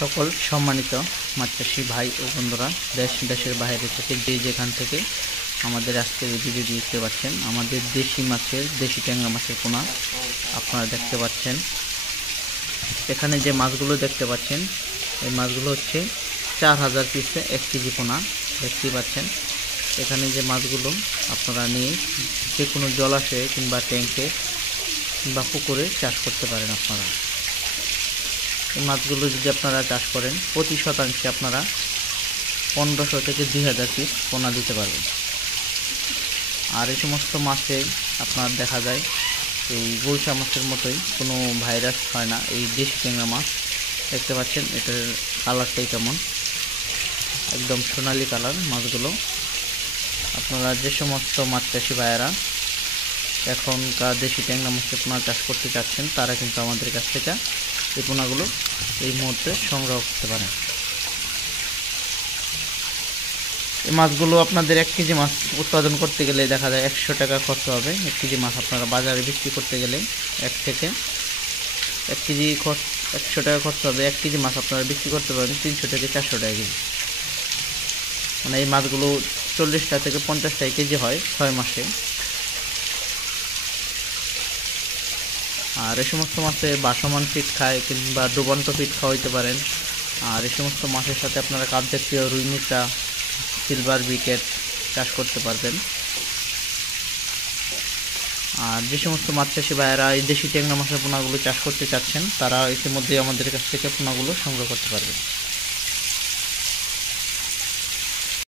সকল সম্মানিত মাছ চাষি ভাই ও বন্ধুরা, দেশ দেশের বাইরে থেকে যে যেখান থেকে আমাদের আজকের এই ভিডিও দেখতে পাচ্ছেন, আমাদের দেশি ট্যাংরা মাছের পোনা আপনারা দেখতে পাচ্ছেন। এখানে যে মাছগুলো দেখতে পাচ্ছেন, এই মাছগুলো হচ্ছে 4000 পিসে 1 কেজি পোনা দেখতেই পাচ্ছেন। এখানে যে মাছগুলো আপনারা নিয়ে যে কোনো জলাশয়ে কিংবা ট্যাঙ্কে কিংবা পুকুরে চাষ করতে পারেন। আপনারা এই মাছগুলো যদি আপনারা চাষ করেন, প্রতি শতাংশে আপনারা 1500 থেকে 2000 পিস পোনা দিতে পারবেন। আর এই সমস্ত মাছে আপনার দেখা যায় এই গুলশা মাছের মতোই কোনো ভাইরাস হয় না। এই দেশি ট্যাংরা মাছ দেখতে পাচ্ছেন, এটার কালারটাই কেমন, একদম সোনালি কালার মাছগুলো। আপনারা যে সমস্ত মাছ চাষি ভাইয়েরা এখনকার দেশি ট্যাংরা মাছের পোনা চাষ করতে চাচ্ছেন, তারা কিন্তু আমাদের কাছ থেকে এই পোনাগুলো এই মুহূর্তে সংগ্রহ করতে পারেন। এই মাছগুলো আপনাদের 1 কেজি মাছ উৎপাদন করতে গেলে দেখা যায় 100 টাকা খরচ হবে। 1 কেজি মাছ আপনারা বাজারে বিক্রি করতে গেলে 1 কেজি 100 টাকা খরচ হবে। 1 কেজি মাছ আপনারা বিক্রি করতে পারেন 300 থেকে 400 টাকা কেজি। মানে এই মাছগুলো 40টা থেকে 50টা কেজি হয় 6 মাসে। আর এই সমস্ত মাছে বাসমান ফিট খায় কিংবা ডুবন্ত ফিট খাওয়াইতে পারেন। আর এই সমস্ত মাছের সাথে আপনারা কাপ জাতীয় রুই মিচা, সিলভার বিকেট চাষ করতে পারবেন। আর যে সমস্ত মাছ চাষি ভাইয়েরা এই দেশি ট্যাংরা মাছের পোনাগুলো চাষ করতে চাচ্ছেন, তারা ইতিমধ্যেই আমাদের কাছ থেকে পোনাগুলো সংগ্রহ করতে পারবেন।